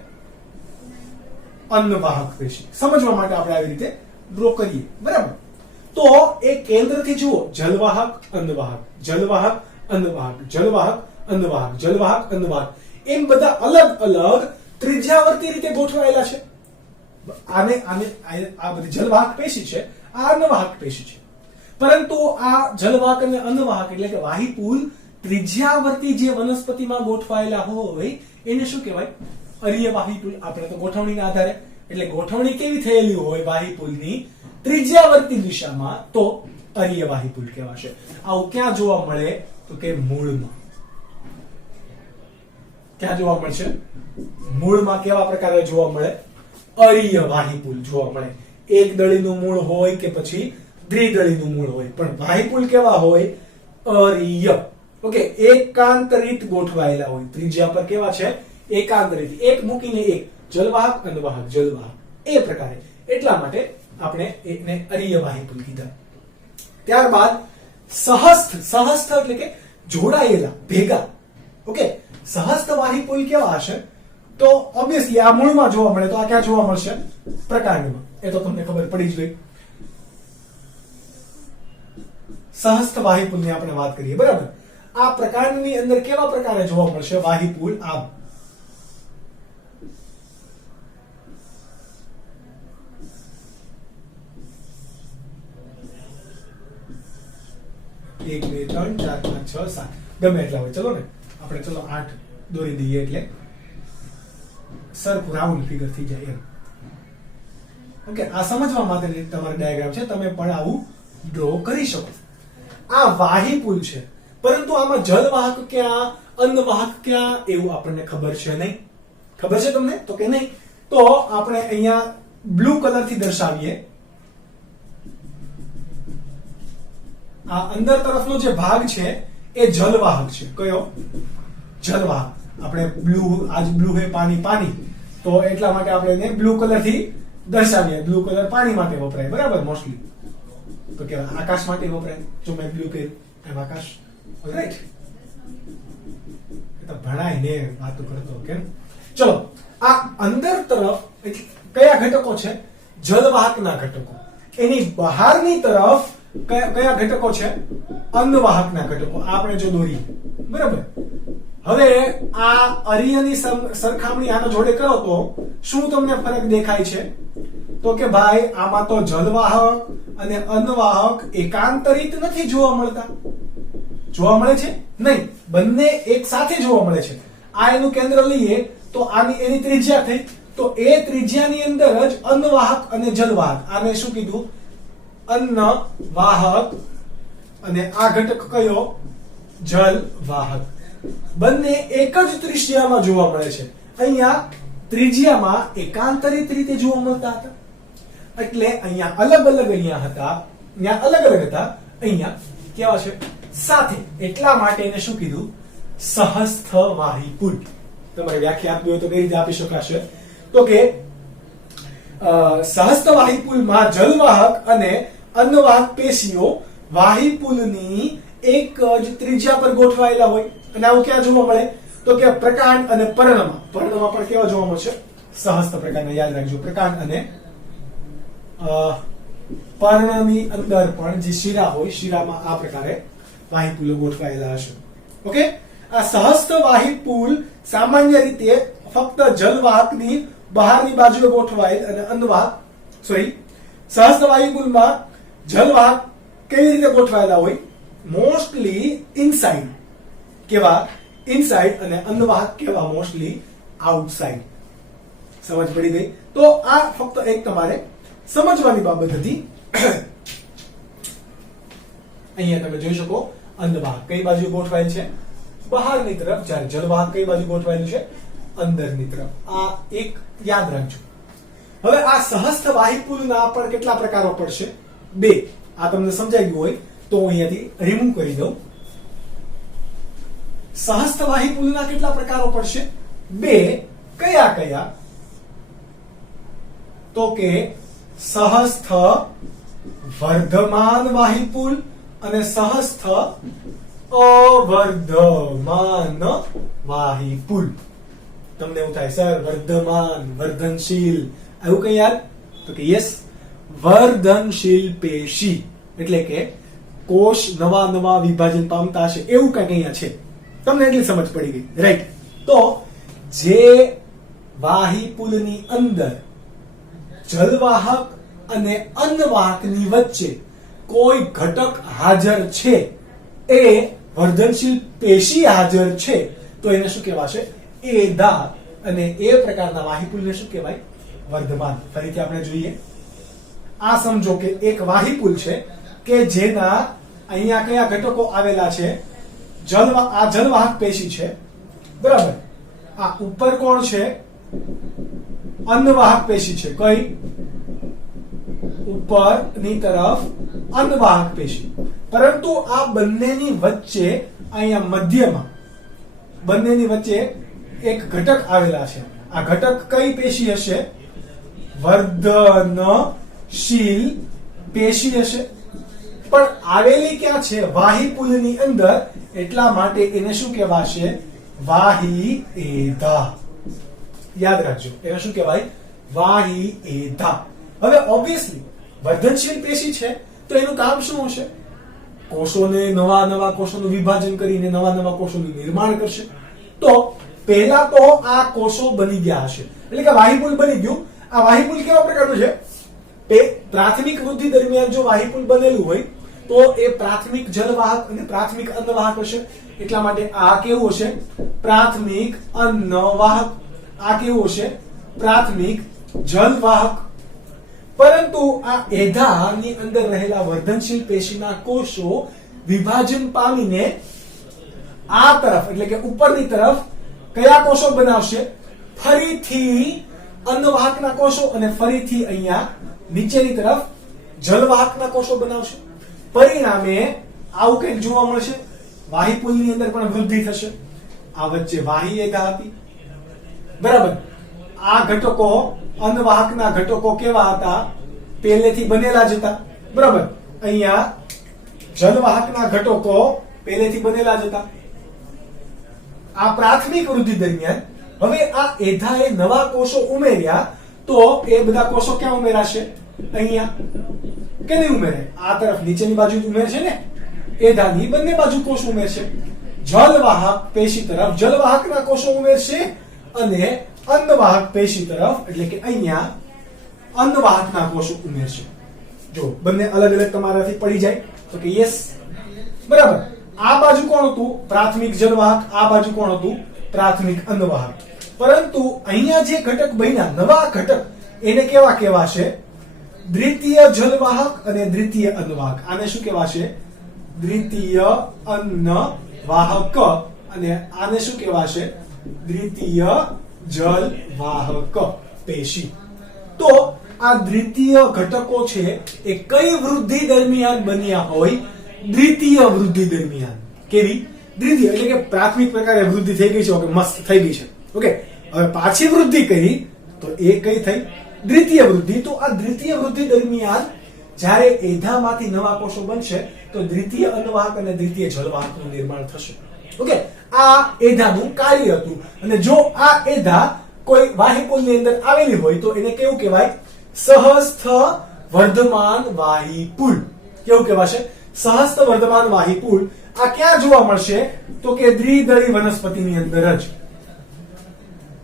અન્નવાહક પેશી. સમજવા માટે આપણે આવી રીતે ડ્રો કરીએ, બરાબર. તો એ કેન્દ્રથી જુઓ, જલવાહક અન્નવાહક, જલવાહક અન્નવાહક, જલવાહક અન્નવાહક, જલવાહક અન્નવાહક, એમ બધા અલગ અલગ ત્રિજ્યાવર્તી રીતે ગોઠવાયેલા છે. આને આને આ બધી જલવાહક પેશી છે, આ અન્નવાહક પેશી છે. પરંતુ આ જલવાહક અને અન્નવાહક એટલે કે વાહિપુલ ત્રિજ્યાવર્તી જે વનસ્પતિમાં ગોઠવાયેલા હોય એને શું કહેવાય? અરીય વાહિપુલ. આપણે તો ગોઠવણીના આધારે, એટલે ગોઠવણી કેવી થયેલી હોય વાહિપુલની? ત્રિજ્યાવર્તી દિશામાં, તો અરીય વાહિપુલ કહેવાશે. આવું ક્યાં જોવા મળે? તો કે મૂળમાં. ક્યાં જોવા મળશે? મૂળમાં. કેવા પ્રકારે જોવા મળે? અરીય વાહિપુલ જોવા મળે. એક દળીનું મૂળ હોય કે પછી દ્વિદળીનું મૂળ હોય, પણ વાહિપુલ કેવા હોય? અરીય. ઓકે, એકાંતરિત ગોઠવાયેલા હોય. ત્રિજ્યા પર કેવા છે? એકાંતરિત. એક મૂકીને એક. જલવાહક અન્નવાહક જલવાહક એ પ્રકારે. એટલા માટે આપણે એકને અરીય વાહિપુલ કીધા. ત્યારબાદ સહસ્થ. સહસ્થ એટલે કે જોડાયેલા, ભેગા. ઓકે, સહસ્થ વાહિપુલ કેવા હશે? તો ઓબ્વિયસલી આ મૂળમાં જોવા મળે. તો આ ક્યાં જોવા મળશે? પ્રકાંડમાં. એ તો તમને ખબર પડી જ ગઈ. સહસ્થ વાહિપુલની આપણે વાત કરીએ, બરાબર. આ પ્રકાંડની અંદર કેવા પ્રકારે જોવા મળશે વાહિપુલ? આમ. એક, બે, ત્રણ, ચાર, પાંચ, છ, સાત, ગમે એટલા હોય. ચલો ને આપણે ચલો 8 દોરી દઈએ એટલે સરખું રાઉન્ડ ફિગર થઈ જાય એમ. ઓકે, આ સમજવા માટે તમારે ડાયાગ્રામ છે. તમે પણ આવું ડ્રો કરી શકો. આ વાહિપુલ છે. પરંતુ આમાં જલવાહક ક્યાં, અન્નવાહક ક્યાં, એવું આપણને ખબર છે નહીં. ખબર છે તમને? તો કે નહીં. તો આપણે અહીંયા બ્લુ કલર થી દર્શાવીએ. આ અંદર તરફનો જે ભાગ છે એ જલવાહક છે. કયો? જલવાહક. આપણે બ્લુ, આજ બ્લુ હે પાણી પાણી, તો એટલા માટે આપણે એને બ્લુ કલર થી દર્શાવીએ. બ્લુ કલર પાણી માટે વપરાય, બરાબર, મોસ્ટલી. તો કે આકાશ માટે વપરાય. જો મેં બ્લુ કહ્યું એમ આકાશ. ઓલરાઈટ, એ તો ભણાય ને વાતો કરતો. કેમ? ચલો, આ અંદર તરફ કયા ઘટકો છે? જલવાહકના ઘટકો. એની બહારની તરફ કયા ઘટકો છે? અન્નવાહકના ઘટકો. આપણે જો દોરી, બરાબર. હવે આ અરિયાની સરખામણી આના જોડે કરો તો શું તમને ફરક દેખાય છે? તો કે ભાઈ આમાં તો જલવાહક અને અન્નવાહક એકાંતરિત નથી જોવા મળતા. જોવા મળે છે? નહીં, બંને એક સાથે જોવા મળે છે. આ એનું કેન્દ્ર લઈએ તો આની એની ત્રિજ્યા થઈ, તો એ ત્રિજ્યાની અંદર જ અન્નવાહક અને જલવાહક. આને શું કીધું? અન્નવાહક. અને આ ઘટક કયો? જલવાહક. બંને એક જ ત્રિજ્યામાં જોવા મળે છે. અહીંયા ત્રિજ્યામાં એકાંતરિત રીતે જોવા મળતા હતા, એટલે અહીંયા અલગ અલગ અહીંયા હતા, અહીંયા અલગ અલગ હતા, અહીંયા કેવા છે? સાથે. એટલા માટે એને શું કીધું? સહસ્થવાહી પુલ. તમારે વ્યાખ્યા આપવી હોય તો કઈ રીતે આપી શકાશે? તો કે સહસ્થવાહી પુલમાં જલવાહક અને અન્નવાહક પેશીઓ વાહી પુલની એક જ ત્રિજ્યા પર ગોઠવાયેલા હોય. અને આવું ક્યાં જોવા મળે? તો કે પ્રકાંડ અને પર્ણમાં. પર્ણમાં પણ કેવા જોવા મળશે? સહસ્ત પ્રકારના. યાદ રાખજો, પ્રકાંડ અને પર્ણની અંદર પણ જે શિરા હોય, શિરામાં આ પ્રકારે વાહી પુલો ગોઠવાયેલા હશે. ઓકે, આ સહસ્ત વાહી પુલ સામાન્ય રીતે ફક્ત જલવાહકની બહારની બાજુએ ગોઠવાયેલ અને અન્નવાહક સહસ્ત વાહી પુલમાં જલવાહક કેવી રીતે ગોઠવાયેલા હોય? Mostly inside. કેવા? ઇનસાઇડ. અને અન્નવાહક કેવા? Mostly outside. સમજ પડી ગઈ? તો આ ફક્ત એક તમારે સમજવાની બાબત હતી. અહીંયા તમે જોઈ શકો અન્નવાહક કઈ બાજુ ગોઠવાયેલ છે? બહારની તરફ. જ્યારે જલવાહક કઈ બાજુ ગોઠવાયેલું છે? અંદરની તરફ. આ એક યાદ રાખજો. હવે આ સહસ્ત વાહી પુલના પણ કેટલા પ્રકારો પડશે? 2. આ તમને સમજાઈ ગયું હોય તો હું અહીંયાથી રિમૂવ કરી દઉં. સહસ્ત વાહી પુલના કેટલા પ્રકારો પડશે? 2. કયા કયા? તો કે સહસ્થ વર્ધમાન વાહી પુલ અને સહસ્થ અવર્ધમાન વાહી પુલ. તમને એવું થાય સર વર્ધમાન, વર્ધનશીલ, આવું કઈ યાદ? તો કે યસ, વર્ધનશીલ પેશી એટલે કે કોષ નવા નવા વિભાજન પામતા હશે, એવું કઈક અહીંયા છે. તમને એટલી સમજ પડી ગઈ, રાઈટ? તો જે વાહી પુલની અંદર જલવાહક અને અન્નવાહકની વચ્ચે કોઈ ઘટક હાજર છે, એ વર્ધનશીલ પેશી હાજર છે, તો એને શું કહેવાશે? એદા. અને એ પ્રકારના વાહી પુલને શું કહેવાય? વર્ધમાન. ફરીથી આપણે જોઈએ. આ સમજો કે એક વાહી પુલ છે કે જેના અહીંયા કયા ઘટકો આવેલા છે? આ જલવાહક પેશી છે, બરાબર. આ ઉપર કોણ છે? અન્નવાહક પેશી છે. કઈ? ઉપરની તરફ અન્નવાહક પેશી. પરંતુ આ બંનેની વચ્ચે અહીંયા મધ્યમાં બંનેની વચ્ચે એક ઘટક આવેલા છે. આ ઘટક કઈ પેશી હશે? વર્ધનશીલ પેશી હશે. પણ આવેલી ક્યાં છે? વાહી પુલની અંદર. એટલા માટે એને શું કહેવાશે? વાહી એધા. યાદ રાખજો, એને શું કહેવાય? વાહી એધા. હવે ઓબ્વિયસલી વર્ધનશીલ પેશી છે તો એનું કામ શું હશે? કોષોને નવા નવા કોષોનું વિભાજન કરીને નવા નવા કોષોનું નિર્માણ કરશે. તો પહેલા તો આ કોષો બની ગયા હશે, એટલે કે વાહીપુલ બની ગયું. આ વાહીપુલ કેવા પ્રકારનું છે? પ્રાથમિક વૃદ્ધિ દરમિયાન જો વાહીપુલ બનેલું હોય તો એ પ્રાથમિક જલવાહક અને પ્રાથમિક અન્નવાહક હશે. એટલા માટે આ કેવું હશે? પ્રાથમિક અન્નવાહક. આ કેવું હશે? પ્રાથમિક જલવાહક. પરંતુ આ એધાની અંદર રહેલા વર્ધનશીલ પેશીના કોષો વિભાજન પામીને આ તરફ એટલે કે ઉપરની તરફ કયા કોષો બનાવશે? ફરીથી અન્નવાહકના કોષો અને ફરીથી અહીંયા નીચેની તરફ જલવાહકના કોષો બનાવશે. પરિણામે આવું કંઈક જોવા મળશે. વાહીપુલની અંદર પણ વૃદ્ધિ થશે. આ વચ્ચે વાહી એધા હતી, બરાબર. આ ઘટકો અન્નવાહકના ઘટકો કેવા હતા? પહેલેથી બનેલા જ હતા, બરાબર. અહીંયા જલવાહકના ઘટકો પહેલેથી બનેલા જ હતા. આ પ્રાથમિક વૃદ્ધિ દરમિયાન હવે આ એધાએ નવા કોષો ઉમેર્યા તો એ બધા કોષો ક્યાં ઉમેરાશે? અહીંયા. કે નહીં ઉમેરે? આ તરફ નીચેની બાજુ ઉમેરશે ને. એધાની બંને બાજુ કોષ ઉમેરશે. જલવાહક પેશી તરફ જલવાહકના કોષો ઉમેરશે અને અન્નવાહક પેશી તરફ એટલે કે અહીંયા અન્નવાહકના કોષો ઉમેરશે. જો બંને અલગ અલગ તમારાથી પડી જાય તો કે યસ, બરાબર. આ બાજુ કોણ હતું? પ્રાથમિક જલવાહક. આ બાજુ કોણ હતું? પ્રાથમિક અન્નવાહક. પરંતુ અહીંયા જે ઘટક બન્યા, નવા ઘટક, એને કેવા કહેવાશે? દ્વિતીય જલવાહક અને દ્વિતીય અન્નવાહક. આને શું કહેવાશે? દ્વિતીય અન્નવાહક. અને આને શું કહેવાશે? દ્વિતીય જલવાહક પેશી. તો આ દ્વિતીય ઘટકો છે એ કઈ વૃદ્ધિ દરમિયાન બન્યા હોય? દ્વિતીય વૃદ્ધિ દરમિયાન. કેવી? દ્વિતીય એટલે કે પ્રાથમિક પ્રકારે વૃદ્ધિ થઈ ગઈ છે, ઓકે, મસ્ત થઈ ગઈ છે, ઓકે. હવે પાછી વૃદ્ધિ કરી તો એ કઈ થઈ? દ્વિતીય વૃદ્ધિ. તો આ દ્વિતીય વૃદ્ધિ દરમિયાન જ્યારે એધામાંથી નવા કોષો બનશે તો દ્વિતીય અન્નવાહક અને દ્વિતીય જલવાહકનું નિર્માણ થશે, ઓકે. આ એધાનું કાર્ય હતું. અને જો આ એધા કોઈ વાહીપુલની અંદર આવેલી હોય તો એને કેવું કહેવાય? સહસ્થ વર્ધમાન વાહીપુલ. કેવું કહેવાશે? સહસ્થ વર્ધમાન વાહીપુલ. આ ક્યાં જોવા મળશે? તો કે દ્વિદળી વનસ્પતિની અંદર જ.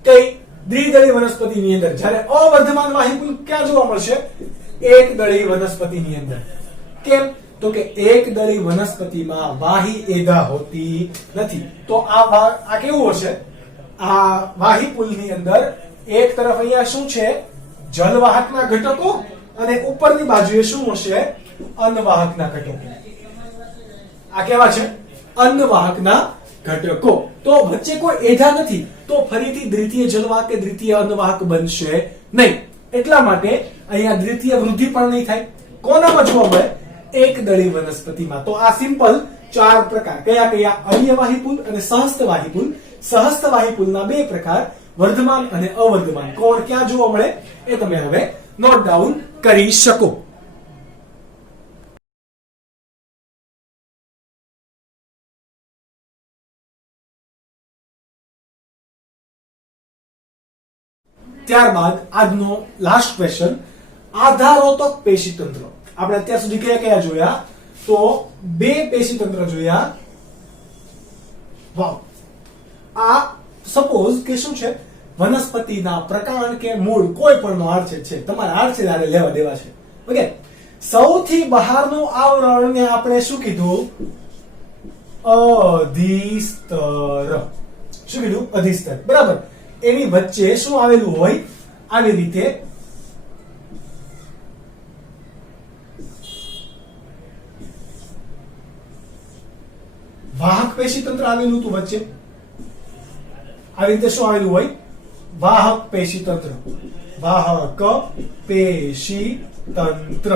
કઈ? દ્વિદળી વનસ્પતિની અંદર. જ્યારે અવર્ધમાન વાહીપુલ ક્યાં જોવા મળશે? એકદળી વનસ્પતિની અંદર. કેમ? તો કે એકદળી વનસ્પતિમાં વાહી એધા હોતી નથી. તો આ કેવું હશે? આ વાહીપુલની અંદર એક તરફ અહીંયા શું છે? જલવાહકના ઘટકો અને ઉપરની બાજુએ શું હશે? અન્નવાહકના ઘટકો. આ કેવા છે? અન્નવાહકના ઘટકો. તો વચ્ચે કોઈ એધા નથી તો ફરીથી દ્વિતીય જલવાહક કે દ્વિતીય અન્નવાહક બનશે નહીં. એટલા માટે અહીંયા દ્વિતીય વૃદ્ધિ પણ નહીં થાય. કોનામાં જોવા મળે? એકદળી વનસ્પતિમાં. તો આ સિમ્પલ 4 પ્રકાર. કયા કયા? અરીય વાહીપુલ અને સહસ્થ વાહીપુલ. સહસ્થ વાહીપુલના 2 પ્રકાર, વર્ધમાન અને અવર્ધમાન. કોણ ક્યાં જોવા મળે એ તમે હવે નોટ ડાઉન કરી શકો. ત્યારબાદ આજનો લાસ્ટ ક્વેશ્ચન, આધારોતક પેશીતંત્ર. આપણે અત્યાર સુધી કયા કયા જોયા? તો 2 પેશીતંત્ર જોયા. વાવ. આ સપોઝ કે શું છે? વનસ્પતિના પ્રકાંડ કે મૂળ કોઈ પણ નો આડછેદ છે, તમારે આડછેદ આને લેવા દેવા છે, ઓકે. સૌથી બહારનું આવરણને આપણે શું કીધું? અધિસ્તર. શું કીધું? અધિસ્તર, બરાબર. એની વચ્ચે શું આવેલું હોય? આવી રીતે વાહક પેશીતંત્ર આવેલું હતું વચ્ચે. આવી રીતે શું આવેલું હોય? વાહક પેશીતંત્ર. વાહક પેશીતંત્ર.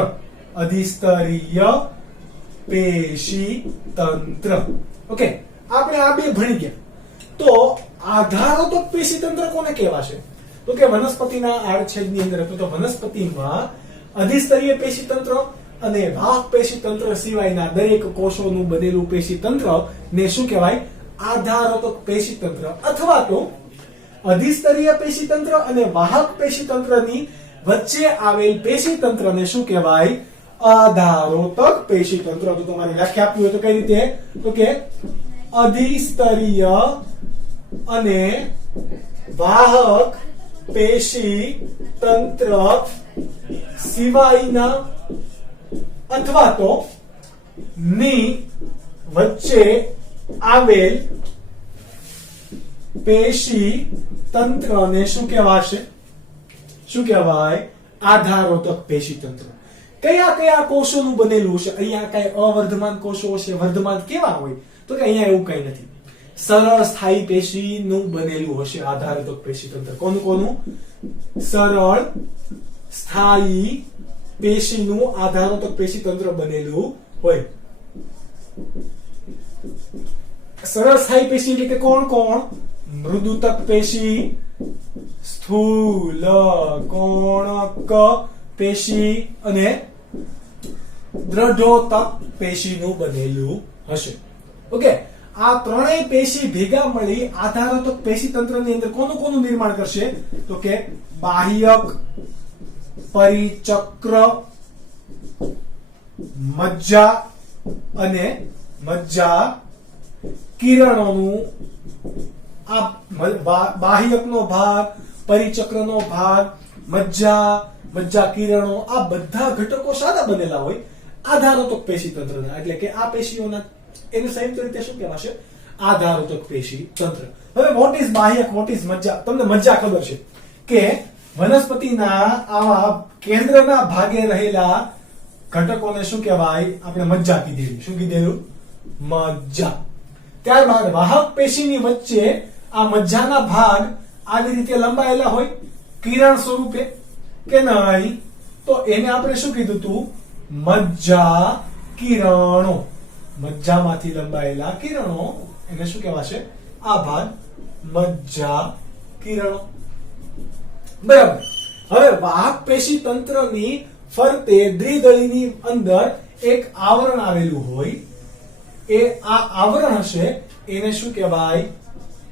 અધિસ્તરીય પેશીતંત્ર, ઓકે. આપણે આ 2 ભણી ગયા. તો આધારોતક પેશીતંત્ર કોને કહેવાશે? તો કે વનસ્પતિના આડછેદની અંદર હતું. તો વનસ્પતિમાં અધિસ્તરીય પેશીતંત્ર અને વાહક પેશીતંત્ર સિવાયના દરેક કોષોનું બનેલું પેશીતંત્ર ને શું કહેવાય? આધારોતક પેશીતંત્ર. અથવા તો અધિસ્તરીય પેશીતંત્ર અને વાહક પેશીતંત્રની વચ્ચે આવેલ પેશીતંત્રને શું કહેવાય? આધારોતક પેશીતંત્ર. તો તમારી વ્યાખ્યા આપવી હોય તો કઈ રીતે? તો કે અધિસ્તરીય અને વાહક પેશીતંત્ર સિવાયના અથવા તો ની વચ્ચે આવેલ પેશી તંત્રને શું કહેવાશે? શું કહેવાય? આધારોતક પેશી તંત્ર. કયા કયા કોષોનું બનેલું છે? અહીંયા કઈ અવર્ધમાન કોષો હશે, વર્ધમાન કેવા હોય? તો કે અહીંયા એવું કઈ નથી. સરળ સ્થાયી પેશીનું બનેલું હશે આધારોતક પેશી તંત્ર. કોનું સરળ સ્થાયી પેશીનું આધારોતક પેશી તંત્ર બનેલું હોય. સરળ સ્થાયી પેશી એટલે કે કોણ મૃદુતક પેશી, સ્થૂલ કોણક પેશી અને દ્રઢોતક પેશીનું બનેલું હશે. ઓકે, આ ત્રણેય પેશી ભેગા મળી આધારોતક પેશી તંત્રની અંદર કોનું નિર્માણ કરશે? તો કે બાહ્યક, પરિચક્ર, મજ્જા અને મજ્જા કિરણોનું આ બાહ્યકનો ભાગ, પરિચક્રનો ભાગ, મજ્જા કિરણો આ બધા ઘટકો શાના બનેલા હોય? આધારોતક પેશી તંત્રના. એટલે કે આ પેશીઓના એને સંયુક્ત રીતે શું કહેવાશે? આધારોતક પેશી તંત્ર. હવે વોટ ઇઝ બાહ્યક, વોટ ઇઝ મજ્જા? તમને મજ્જા ખબર છે કે વનસ્પતિના આવા કેન્દ્રના ભાગે રહેલા ઘટકોને શું કહેવાય? આપણે મજ્જા કીધેલું. શું કીધેલું? મજ્જા. ત્યારબાદ વાહક પેશીની વચ્ચે આ મજ્જાના ભાગ આવી રીતે લંબાયેલા હોય કિરણ સ્વરૂપે કે નહીં? તો એને આપણે શું કીધું તું? મજ્જા કિરણો. મજ્જામાંથી લંબાયેલા કિરણો એને શું કહેવાશે? આ ભાગ મજ્જા કિરણો. બરાબર. હવે વાહક પેશી તંત્રની ફરતે દ્વિદળીની અંદર એક આવરણ આવેલું હોય. એ આ આવરણ હશે એને શું કહેવાય?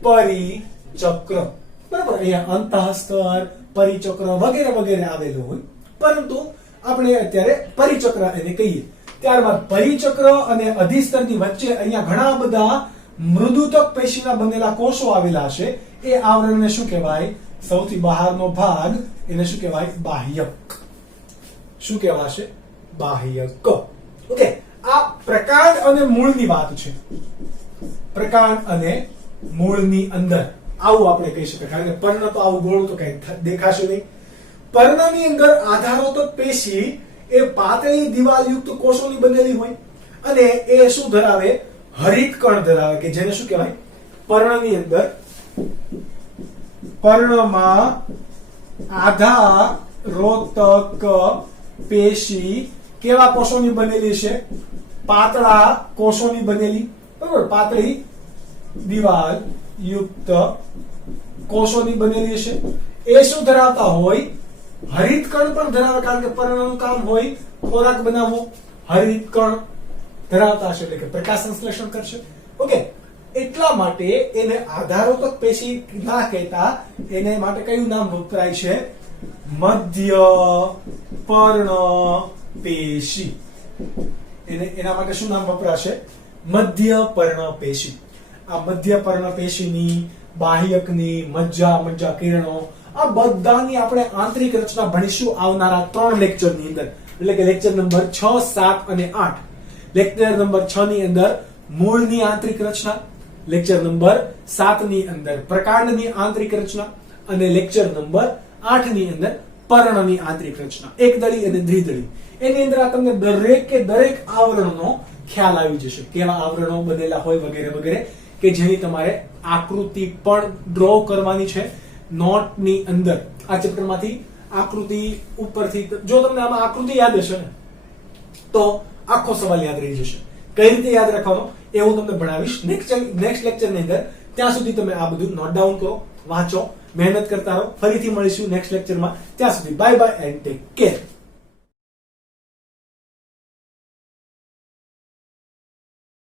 પરિચક્ર. બરાબર. અહીંયા અંતઃસ્તર, પરિચક્ર વગેરે વગેરે આવેલું હોય, પરંતુ આપણે અત્યારે પરિચક્ર એને કહીએ. ત્યારબાદ પરિચક્ર અને અધિસ્તરની વચ્ચે અહીંયા ઘણા બધા મૃદુતક પેશીના બનેલા કોષો આવેલા હશે. એ આવરણને શું કહેવાય? સૌથી બહારનો ભાગ એને શું કહેવાય? બાહ્યક. શું કહેવાશે? બાહ્યક. ઓકે, આ પ્રકાંડ અને મૂળની વાત છે. પ્રકાંડ અને મૂળની અંદર આવું આપણે કહી શકાય. કારણ કે પર્ણ તો આવું ગોળ તો કઈ દેખાશે નહીં. પર્ણની અંદર આધારોતક પેશી એ પાતળી દિવાલયુક્ત કોષોની બનેલી હોય અને એ શું ધરાવે? હરિત કણ ધરાવે, કે જેને શું કહેવાય? પર્ણની અંદર પર્ણમાં આધારોતક પેશી કેવા કોષોની બનેલી છે? પાતળા કોષોની બનેલી. બરાબર. પાતળી દિવાલ યુક્ત કોષોની બનેલી છે. એ શું ધરાવતા હોય? હરિત કણ પણ ધરાવે, કારણ કે પર્ણનું કામ હોય ખોરાક બનાવવો. હરિત કણ ધરાવતા હશે એટલે કે પ્રકાશ સંશ્લેષણ કરશે. ઓકે, એટલા માટે એને આધારોતક પેશી ના કહેતા. એને માટે કયું નામ વપરાય છે? મધ્ય પર્ણ પેશી. એના માટે શું નામ વપરાશે? મધ્ય પર્ણ પેશી. આ મધ્ય પર્ણ પેશીની, બાહ્યકની, મજ્જા કિરણો આ બધાની આપણે આંતરિક રચના ભણીશું આવનારા 3 લેક્ચરની અંદર. એટલે કે લેક્ચર નંબર 6, 7 અને 8. લેક્ચર નંબર 6 ની અંદર મૂળની આંતરિક રચના, લેક્ચર નંબર 7 ની અંદર પ્રકાંડની આંતરિક રચના અને લેક્ચર નંબર 8 ની અંદર પર્ણની આંતરિક રચના. એકદળી અને દ્વિદળી. એની અંદર આ તમને દરેક આવરણનો ખ્યાલ આવી જશે. કેવા આવરણો બનેલા હોય વગેરે વગેરે, કે જેની તમારે આકૃતિ પણ ડ્રો કરવાની છે નોટની અંદર. આ ચેપ્ટરમાંથી આકૃતિ ઉપરથી, જો તમને આમાં આકૃતિ યાદ હશે ને તો આખો સવાલ યાદ રહી જશે. કઈ રીતે યાદ રાખવાનો એ હું તમને ભણાવીશ નેક્સ્ટ લેક્ચરની અંદર. ત્યાં સુધી તમે આ બધું નોટ ડાઉન કરો, વાંચો, મહેનત કરતા રહો. ફરીથી મળીશું નેક્સ્ટ લેક્ચરમાં. ત્યાં સુધી bye bye and take care.